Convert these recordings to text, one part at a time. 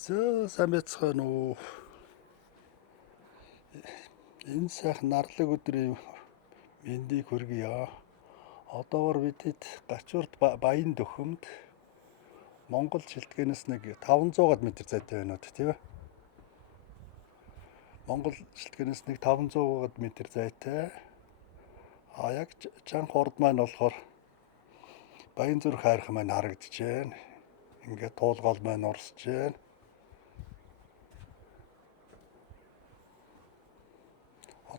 Сайн байцгаана уу. Энэ сайхан нарлаг өдрийн мэндийг хүргье. Одоогор бидэд Гачуурд Баян Дөхөмд Монгол шилтгэнээс нэг 500 м зайтай байна уу тийм ээ. Монгол шилтгэнээс нэг 500 м зайтай. Яг чанх урд маань болохоор Баянзүрх хайрхан маань харагдаж байна. Ингээд туулгал маань урсж байна.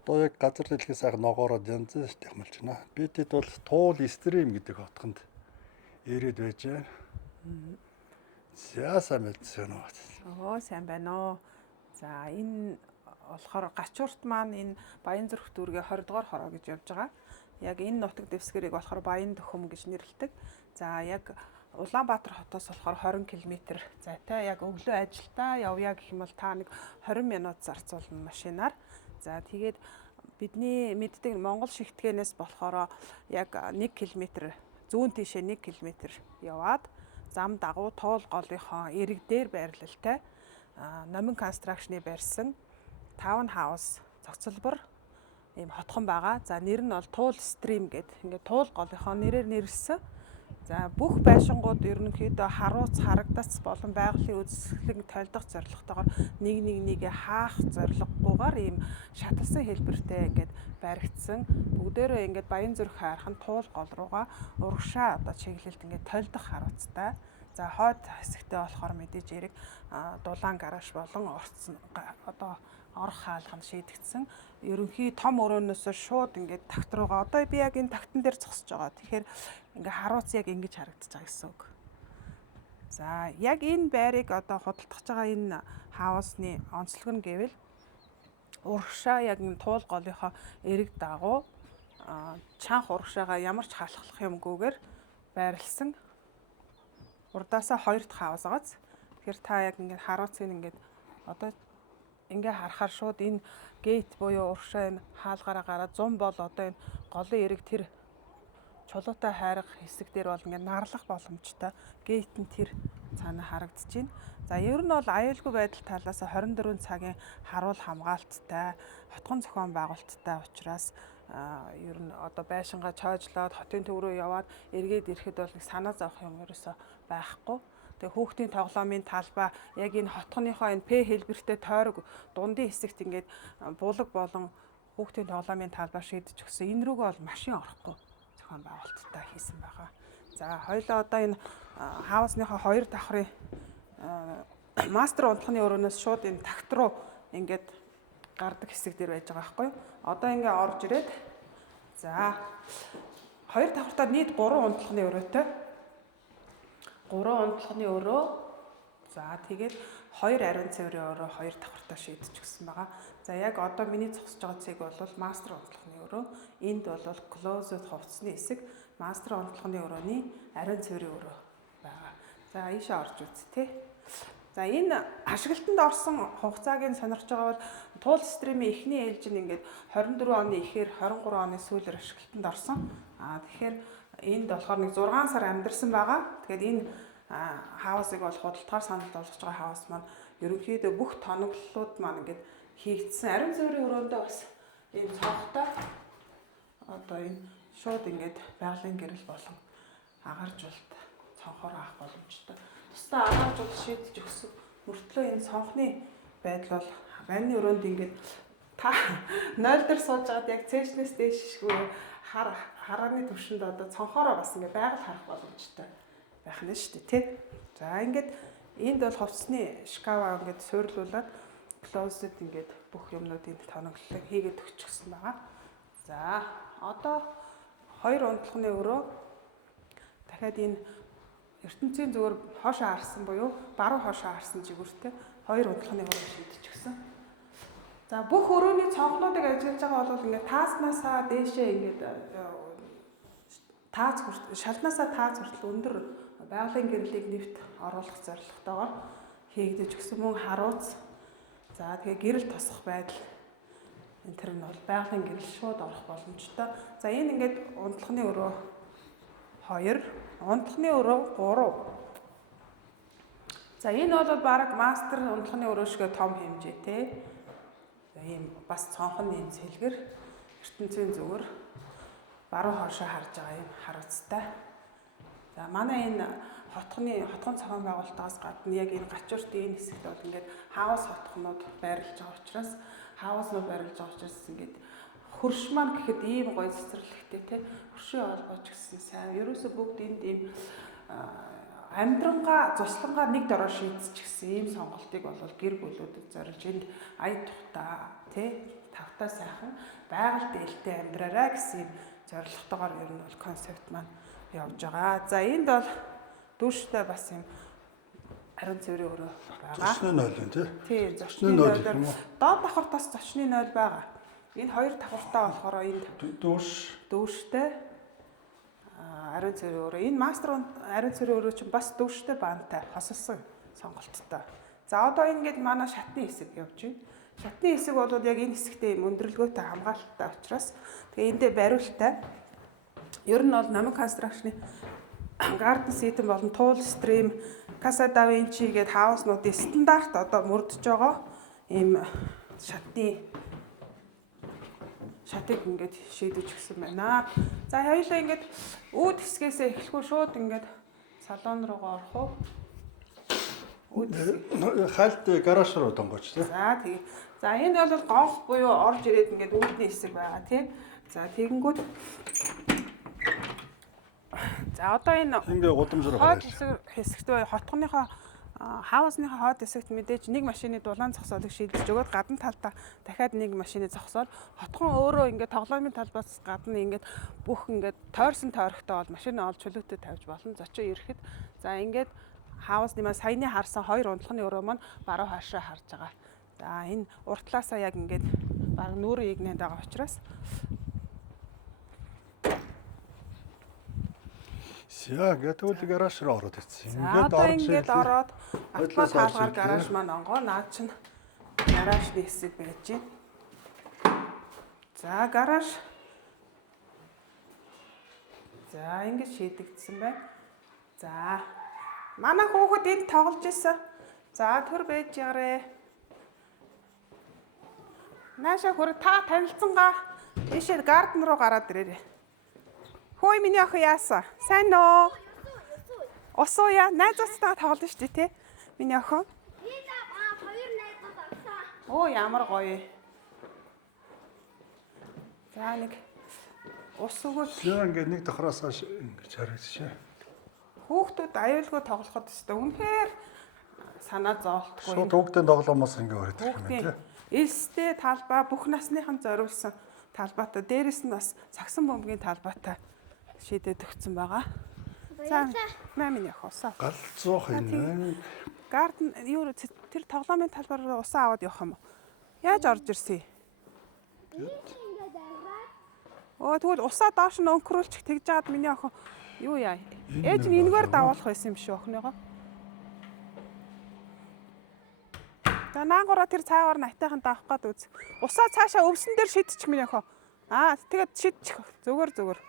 Одоо яг газар дэлхий сайхан ногоороод янз бүрийн технологи байна. Бидэд бол туул стрим гэдэг хотхонд ирээд байж байна. Сайн мэдсэн үү? Сайн байна уу. За энэ болохоор Гачуурт маань энэ Баянзүрх дүүргийн 20 дугаар хороо гэж явж байгаа. Яг энэ нутаг дэвсгэрийг болохоор Баян Дөхөм гэж нэрлэдэг. За яг Улаанбаатар хотоос болохоор 20 км зайтай. Яг өглөө ажилдаа явъя гэх юм бол та нэг 20 минут зарцуулна машинаар. За тэгээд бидний мэддэг Монгол шигтгэнээс болохоор яг 1 км зүүн тишээ 1 км яваад зам дагуу туул голынхоо эрэг дээр байрлалтай Номин констракшны барьсан таун хаус цогцлбор ийм хотхон байгаа. За нэр нь бол туул стрим гэдэг. Ингээд туул голынхоо нэрээр нэрлсэн. За бүх байшингууд ерөнхийдөө харуулц харагдас болон байгалийн үзэсгэлэн тольдох зорилготойгоор нэгээ хаах зорилгогүйгээр ийм шаталсан хэлбэртэй ингээд баригдсан. Бүгдээрээ ингээд Баянзүрх хайрхан туул гол руугаа урагшаа одоо чиглэлд ингээд тольдох харуулцтай. За хойд хэсэгтээ болохоор мэдээж эрэг дулаан гараж болон одоо орох хаалганд шийдэгдсэн. Ерөнхий том өрөөнөөс шууд ингээд такт руугаа одоо би яг энэ тактан дээр зогсож байгаа. Тэгэхээр ингээ харуулц яг ингэж харагдаж байгаа гэсэн үг. За яг энэ байрыг одоо худалдаж байгаа энэ хаусны онцлог нь гэвэл урагшаа яг энэ туул голынхоо эрэг дагуу чанх урагшаага ямар ч халахлах юмгүйгээр байрлсан. Урдаасаа 2 дахь хаус байгааз. Тэгэхээр та яг ингээд харуулцыг ингээд одоо ингээ харахаар шууд энэ гейт буюу урагшаа энэ хаалгаараа гараад 100 бол одоо энэ голын эрэг тэр чулуутай хайрах хэсэг дээр бол ингээд нарлах боломжтой. Гейт нь тэр цаана харагдаж байна. За ер нь бол аюулгүй байдал талаас 24 цагийн харуул хамгаалттай, хотгон зохион байгуулалттай учраас ер нь одоо байшингаа чойжлоод хотын төв рүү яваад эргээд ирэхэд бол нэг санаа зовох юм ерөөсөө байхгүй. Тэгээ хүүхдийн тоглоомын талбай яг энэ хотгоныхоо энэ П хэлбэртэй тойрог дундын хэсэгт ингээд булаг болон хүүхдийн тоглоомын талбай шийдэж өгсөн. Энэ рүүгээ бол машин орохгүй зохион байгуулалттай хийсэн байгаа. За хоёлоо одоо энэ хаусныхаа 2 давхрын мастер унтлагын өрөөнөөс шууд энэ такт руу ингээд гардаг хэсэг дээр байж байгаа байхгүй юу? Одоо ингээд орж ирээд за 2 давхартаа нийт 3 унтлагын өрөөтэй. 3 унтлагын өрөө. За тэгээд 2 ариун цэврийн өрөө 2 давхартаа шийдэж өгсөн байгаа. За яг одоо миний зогсож байгаа цэг бол мастер унтлагын өрөө. Энд бол closed хувцсны хэсэг, мастер унтлагын өрөөний ариун цэврийн өрөө байгаа. За ийшээ орж үз тээ. За энэ ашиглалтанд орсон хугацааг нь сонирхож байгаа бол туул стримийн эхний ээлж нь ингээд 24 оны эхээр 23 оны сүүлээр ашиглалтанд орсон. Тэгэхээр энд болохоор нэг 6 сар амьдарсан байгаа. Тэгэхээр энэ хаусыг бол худалдаар санал болгож байгаа хаус маань ерөнхийдөө бүх тоноглолууд маань ингээд хийгдсэн. Ариун цэврийн өрөөндөө бас энэ цонхтой одоо энэ шууд ингээд байгалийн гэрэл болон агааржуулалт цонхоор авах боломжтой. Тусдаа агааржуулалт шийдэж өгсөн. Мөртлөө энэ цонхны байдал бол ванны өрөөнд ингээд та 0 дээр сууж байгаад яг цээжнээс дээшгүй харааны төвшөнд одоо цонхоороо бас ингээд байгаль харах боломжтой байх нь шүү дээ тий. За ингээд энд бол хувцсны шкава ингээд суйрлуулад closed ингээд бүх юмнуудын тоноглолыг хийгээд өгчихсөн байгаа. За одоо 2 унтлагын өрөө дахиад энэ ертөнцийн зүгээр хоошоо харсан буюу баруун хоошоо харсан жигүүртэй 2 унтлагын өрөө шийдэж өгсөн. За бүх өрөөний цонхнуудыг ажиглаж байгаа бол ингээд тааснасаа дээшээ ингээд шалнаасаа тааз хүртэл өндөр байгалийн гэрлийг нэвт оруулах зорилготойгоор хийгдэж өгсөн мөн харуулц. За тэгээ гэрэл тосох байдал энэ төр нь бол байгалийн гэрэл шууд орох боломжтой. За энэ ингээд унтлагын өрөө 2, унтлагын өрөө 3. За энэ бол баг мастер унтлагын өрөөшгөө том хэмжээ тий. За ийм бас цонхон нэм цэлгэр ертөнцийн зүгээр баруун хоошоо харж байгаа юм харуулцтай. За манай энэ хотхон цохон байгууллагаас гадна яг энэ гачууртын энэ хэсэгт бол ингээд хаус хотхнууд байрлаж байгаа учраас ингээд хөрш маань гэхэд ийм гоё цэцэрлэгтэй тий. Хөршөө олгооч гэсэн сайн. Ерөөсө бүгд энд ийм амьдрангаа цуслангаа нэг дороо шийдчихсэн ийм сонголтыг бол гэр бүлүүдэд зориулж энд ая тухта тий тавтаа сайхан байгаль дээлтэй амьдраарай гэсэн ийм зорилготойгоор ер нь бол концепт маань явж байгаа. За энд бол дүүштэй бас юм ариун цэврийн өрөө байгаа. Зочны 0 юм тий. Тий, зочны 0 доод давхар бас зочны 0 байгаа. Энэ хоёр давхартаа болохоор энд дүүштэй ариун цэврийн өрөө. Энэ мастер ариун цэврийн өрөө чинь бас дүүштэй баантай хосолсон сонголттой. За одоо ингээд манай шатны хэсэг явж байна. Шатны хэсэг бол яг энэ хэсэгтээ юм өндөрлгөөтэй хамгаалалттай учраас тэгээ эндээ бариулттай. Ер нь бол Намик констракшны Garden City болон Tool Stream, Casa Da Vinci гээд хауснуудын стандарт одоо мөрдөж байгаа ийм шатыг ингээд шийдэж өгсөн байна. За хоёулаа ингээд үүд хэсгээс эхлэхгүй шууд ингээд салон руугаа орох уу? Хальт гараж руу донгооч тий. За тэгээ. За энд бол гонх буюу орж ирээд ингээд үүдний хэсэг байгаа тий. За тэгэнгүүт за одоо энэ ингээ гудамж руу гараад хэсэгт бай хотгоныхоо хаусныхаа хойд хэсэгт мэдээж нэг машины дулаан зогсоолыг шийдэж өгөөд гадна талдаа дахиад нэг машины зогсоод хотхон өөрөө ингээд тоглоомын талбаас гадна ингээд бүх ингээд тойрсон тойрогтой бол машин олж чөлөөтэй тавьж болно. Зочоо ирэхэд за ингээд хаусны маань саяны харсан хоёр унтлагын өрөө маань баруун хаашаа харж байгаа. За энэ уртлаасаа яг ингээд баг нүүрэн игнэнд байгаа учраас яа гэтвэл гараж руу ороод ирсэн. Ингээд ороод авто хаалгаар гараж маань онгоо наад чинь гаражны хэсэг байж байна. За гараж. За ингэж шийдэгдсэн байна. За манай хүүхэд энд тоглож исэн. За төр байж ягаарэ. Нааша хөр та танилцсангаа ийшээ гарден руу гараад ирээрэй. Хөөе миний ах яасан? Сайн уу? Осоо яа, найзуудтайгаа тоглож штий те. Миний охин. Хоёр найзууд авсан. Оо ямар гоё. За нэг ус өгөөч. Яа ингээ нэг давхраас ингэж харагдчихэ. Хүүхдүүд аюулгүй тоглоход өстой үнэхээр санаа зовлтгүй. Шууд хүүхдийн тоглоомоос ингээ өрөд ирэх юм тий. Элстэй талбай бүх насныхан зориулсан талбайтай. Дээрэс нь бас цагсан бөмбөгийн талбайтай шийдээд өгсөн байгаа. За мамины хосоо. Галзуух энэ. Гарден юу тэр тоглоомын талбаар руу усаа аваад явах юм уу? Яаж орж ирсэн? Оо тэгвэл усаа доош нь өнхрүүлчих тэгж жаад миний охин юу яа? Ээж нь энэгээр давуулах байсан юм шүү охиныгоо. За наангураа тэр цаагаар натайхан давах гээд үз. Усаа цаашаа өвсөн дээр шидчих миний охин. Тэгээд шидчих зүгээр.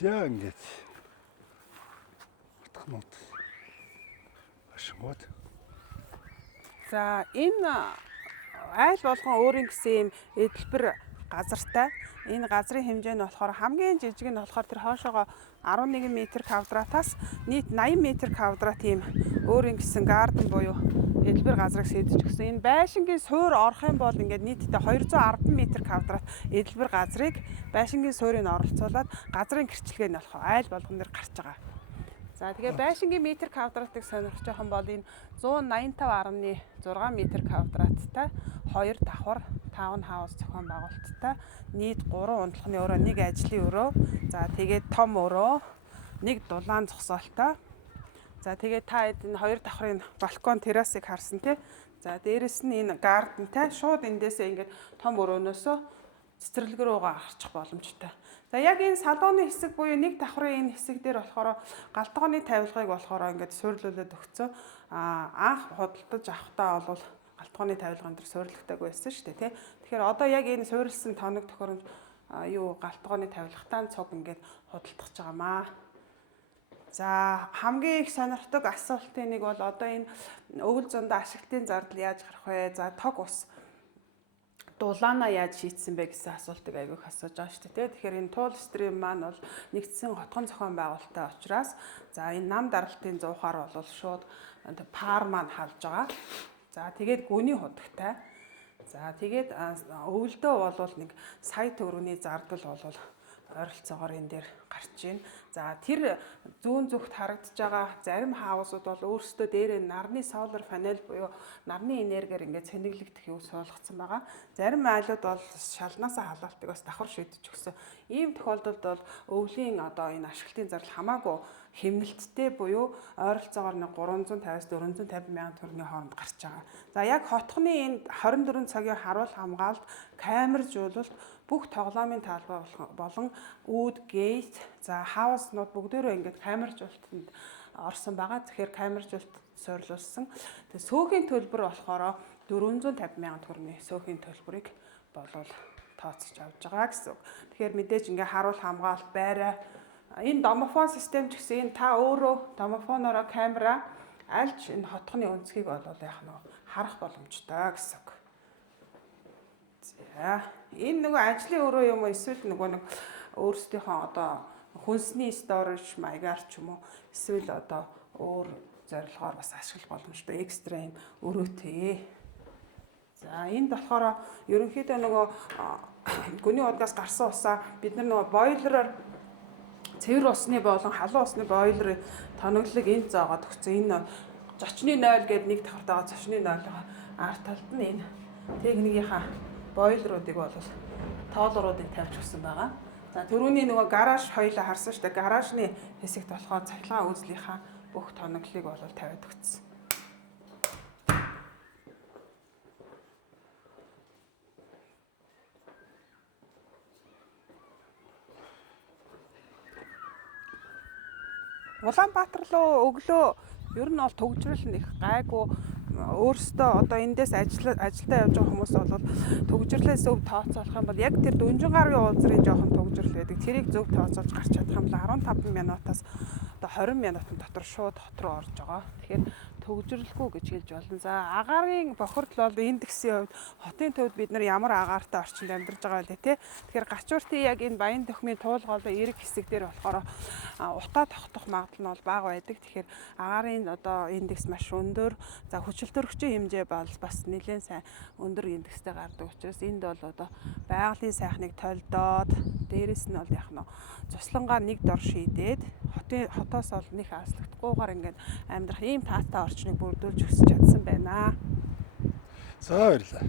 Яа ингэж. Утгнууд. Ашигмод. За энэ айл болгон өөрийн гэсэн юм эдлбэр газартай. Энэ газрын хэмжээ нь болохоор хамгийн жижиг нь болохоор тэр хоошоогоо 11 м квадратаас нийт 80 м квадрат тийм өөрийн гэсэн гарден буюу эдлбэр газрыг сэдэж өгсөн. Энэ байшингийн суур орох юм бол ингээд нийтдээ 210 м квадрат эдлбэр газрыг байшингийн суурийг оролцуулаад газрын гэрчлэгээ нь болох айл болгон дээр гарч байгаа. За тэгээ байшингийн метр квадратыг сонирхож байгаа юм бол энэ 185.6 м квадраттай 2 давхар 5 хаус зохион байгуулалттай нийт 3 унтлагын өрөө, 1 ажлын өрөө, за тэгээд том өрөө, 1 дулаан зогсоолтой. За тэгээд та энэ 2 давхрын балкон террасыг харсан тий. За дээрэс нь энэ гардентай шууд эндээсээ ингээд том өрөөнөөсөө цэцэрлэг рүүгээ гарчих боломжтой. За яг энэ салууны хэсэг буюу нэг давхрын энэ хэсэг дээр болохоор галтгооны тавилгыг болохоор ингээд суйрлуулад өгцөө. Анх худалдаж авахдаа бол галтгооны тавилгаан дээр суйрлагдаагүй байсан шүү дээ, тий. Тэгэхээр одоо яг энэ суйрлсан тоног тохиромж галтгооны тавилгатай цуг ингээд худалдаж байгаамаа. За хамгийн их сонирхдаг асуултын нэг бол одоо энэ өвөл зундаа ашиглалтын зардал яаж гарах вэ? За тог ус дулаана яаж шийдсэн бэ гэсэн асуултыг айгүйх асууж байгаа шүү дээ. Тэгэхээр энэ туул стрим маань бол нэгдсэн хотгон зохион байгуулалттай учраас за энэ нам даралтын 100-аар бол шууд пар маань халж байгаа. За тэгээд гүний худагтай. За тэгээд өвөлдөө бол нэг сая төгрөгийн зардал бол ойролцоогоор энэ дээр гарч байна. За тэр зүүн зүгт харагдаж байгаа зарим хаусууд бол өөрсдөө дээрээ нарны солар панел буюу нарны энергиэр ингээд цэнэглэгдэх юу суулгацсан байгаа. Зарим айлууд бол шалнаасаа халаалтыг бас давхар шийдэж өгсөн. Ийм тохиолдолд бол өвлийн одоо энэ ашиглалтын зардал хамаагүй хэмнэлттэй буюу ойролцоогоор 350-450 мянган төгрөгийн хооронд гарч байгаа. За яг хотхны энэ 24 цагийн харуул хамгаалалт, камержуулалт, бүх тоглоомын талбай болон үүд, гейт, за хауснууд бүгдээрээ ингээд камержуулалтанд орсон байгаа. Тэгэхээр камержуулалт суйрлуулсан. Тэгээ сөөхийн төлбөр болохоор 450 мянган төгрөгийн сөөхийн төлбөрийг болол тооцож авч байгаа гэсэн. Тэгэхээр мэдээж ингээд харуул хамгаалалт, байраа энэ домофон систем ч гэсэн энэ та өөрөө домофоноороо камера альж энэ хотхны өнцгийг бол яах нь харах боломжтой гэсэн. За энэ нөгөө ажлын өрөө юм уу эсвэл нөгөө нэг өөрсдийнхөө одоо хүнсний storage маягаар ч юм уу эсвэл одоо өөр зорилгоор бас ашиглах боломжтой экстра юм өрөөтэй. За энд болохоор ерөнхийдөө нөгөө гүний удаас гарсан усаа бид нар нөгөө бойлероор цэвэр усны болон халуун усны бойлерын тоноглолыг энд зоогоод өгсөн. Энэ зочны 0 гэдэг нэг давхартайгаа зочны 0-ын арт талд нь энэ техникийнхаа бойлеруудыг бол тоолоруудыг тавьж өгсөн байгаа. За түрүүний нөгөө гараж хоёлаа харсан шүү дээ. Гаражны хэсэгт болохоор цахилгаан үзлийнхаа бүх тоноглолыг бол тавиад өгсөн. Улаанбаатар руу өглөө ер нь бол төгжрөл нэг гайгүй өөрсдөө одоо эндээс ажилдаа явж байгаа хүмүүс бол төгжрлээс өв тооцоолох юм бол яг тэр Дүнжин гарын уулзрын жоохон төгжрөл байдаг. Тэрийг зөв тооцоолж гарч чадах юм бол 15 минутаас одоо 20 минутын дотор шууд хот руу орж байгаа. Тэгэхээр төгжрлгүй гэж хэлж болно. За агаарын бохирдол бол индексийн хувьд хотын төвд бид нар ямар агаартай орчинд амьдарч байгаа вэ те. Тэгэхээр гачууртын яг энэ Баян дөхмийн туулгын эрэг хэсэг дээр болохоор утаа тогтох магадлал нь бол бага байдаг. Тэгэхээр агаарын одоо индекс маш өндөр. За хүчилтөрөгчийн хэмжээ бол бас нэлээд сайн өндөр индекстэй гардаг учраас энд бол одоо байгалийн сайхныг толдоод дээрэс нь бол яг нь цуслангаар нэг дор шийдээд хотоос бол нэг хаслагдахгүйгээр ингээд амьдрах ийм таатай орчныг бүрдүүлж өсөж чадсан байна. За баярлалаа.